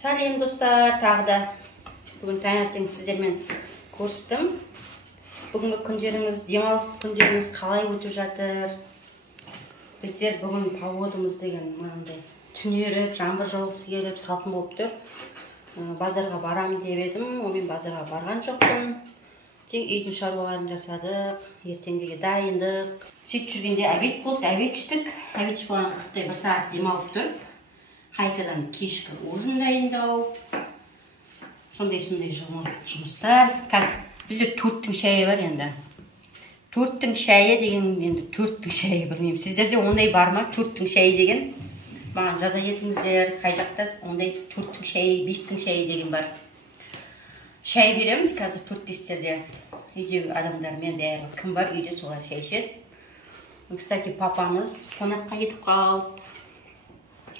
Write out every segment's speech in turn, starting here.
Сәлем достар, тағы да бүгін таңертең сіздермен көрістім. Бүгінгі күндеріңіз, демалыстық күндеріңіз қалай өтіп жатыр? Біздер бүгін погодамыз деген мынандай түнеріп, жаңбыр жауғысы келіп, салқын болып тұр. Базарға барамын деп едім, онымен базарға барған жоқпын. Тек үйдің шаруаларын жасадық, ертеңгіге дайындық. Сөйтіп жүргенде обед болды, обед іштік. Обед ішіп болған 41 сағат демалып тұр. Қайтадан кешкі ужин дайындау. Сондай жұмыстар. Қазір бізде 4-тің шайы бар енді. 4-тің шайы деген енді 4-тің шайы білмеймін. Сіздерде ондай бар ма? 4-тің шайы деген. Маған жаза кетіңіздер, қай жақта ондай 4-тің шайы, 5-тің шайы деген бар. Шай береміз қазір 4-5-терде. Үйдегі адамдармен бәрі кім бар үйде солар шай ішеді. Кстати, папамыз қонаққа кетіп қалды.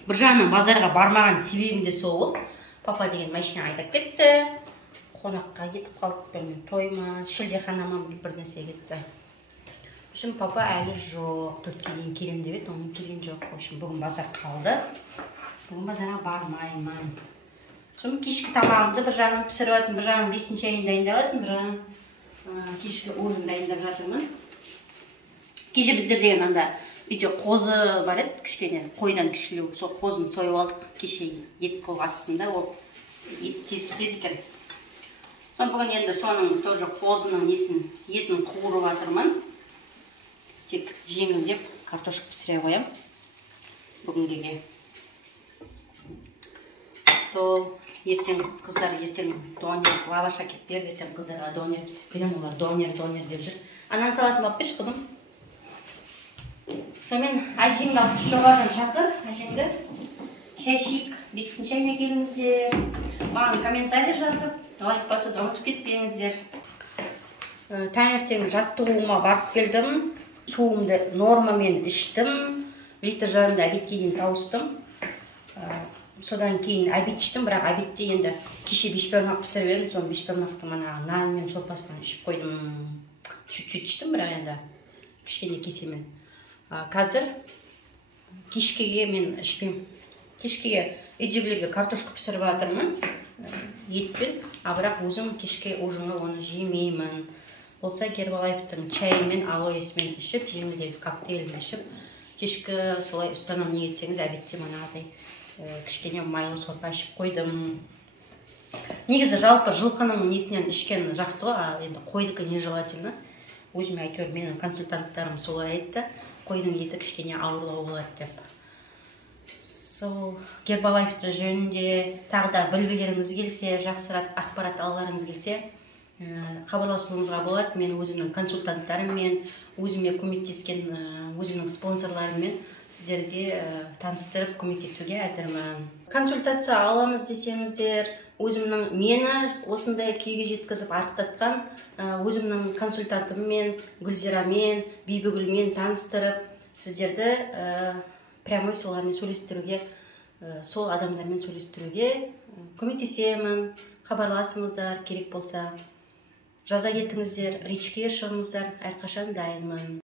Бір жағынан базарға бармаған себебім де сол болды. Папа деген машина айдап кетті. Қонаққа кетіп қалды, білмеймін, той ма, шілдехана ма бір нәрсе кетті. В общем, папа әлі жоқ. 4-ке дейін келем деп еді, оның келген жоқ. В общем, бүгін базар қалды. Бүгін базарға бармаймын. Сосын кешкі тамағымды бір жағынан пісіріп жатырмын, бір жағынан 5-тің шайын дайындап жатырмын, бір жағынан кешкі ужин дайындап жатырмын. Кеше біздер деген анда үйде қозы бар еді, кішкене қойдан кішілеу, сол қозыны сойып алдық. Кеше ет қылып астында ол ет тез піседі екен. Соны бүгін енді соның тоже қозының етін қуырып жатырмын. Тек жеңілдеп картошка пісіре қоям бүгінгеге. Сол ертең қыздар донер лаваш әкеліп беріп, ертең қыздарға донер пісіріп берем, олар донер деп жүр. Анан салатын алып берші қызым. Сонымен әжеңді алып жоғардан шақыр, әжеңді. Шай ішейік, 5-тің шайына келіңіздер. Маған комментарий жазып, лайк басуды ұмытып кетпеңіздер. Таңертең жаттығуыма барып келдім. Суымды нормамен іштім. Литр жарымды обедке дейін тауыстым. Содан кейін обед іштім, бірақ обедте енді кеше бешбармақ пісіріп едім, соны бешбармақты нан мен сорпасынан ішіп қойдым. Чуть-чуть іштім, бірақ енді кішкене кесемен. Қазір кешкіге мен ішпеймін. Кешкіге үйдегілерге картошка пісіріп жатырмын етпен, бірақ өзім кешкі ужинға оны жемеймін. Болса Гербалайфтың чайымен, алоэсімен ішіп, жеңілдегі коктейлін ішіп, кешкі солай ұстанам не етсеңіз, обедте манағыдай кішкене майлы сорпа ішіп қойдым. Негізі жалпы жылқының несінен ішкен жақсы ғой, енді қойдікі не желательно. Өзіме әйтеуір менің консультанттарым солай айтты. Қойдың еті кішкене ауырлау болады деп. Сол Гербалайфты жөнінде тағы да білгілеріңіз келсе, жақсырақ ақпарат алғыларыңыз келсе, хабарласуыңызға болады. Мен өзімнің консультанттарыммен, өзіме көмектескен өзімнің спонсорларыммен сіздерге таныстырып көмектесуге әзірмін. Консультация аламыз десеңіздер, мені осындай күйге жеткізіп арықтатқан өзімнің консультантыммен, Гүлзирамен, Бибігүлмен таныстырып, сіздерді прямой солармен сөйлестіруге, сол адамдармен сөйлестіруге көмектесемін. Хабарласыңыздар, керек болса. Жаза кетіңіздер, речке шығыңыздар, әрқашан дайынмын.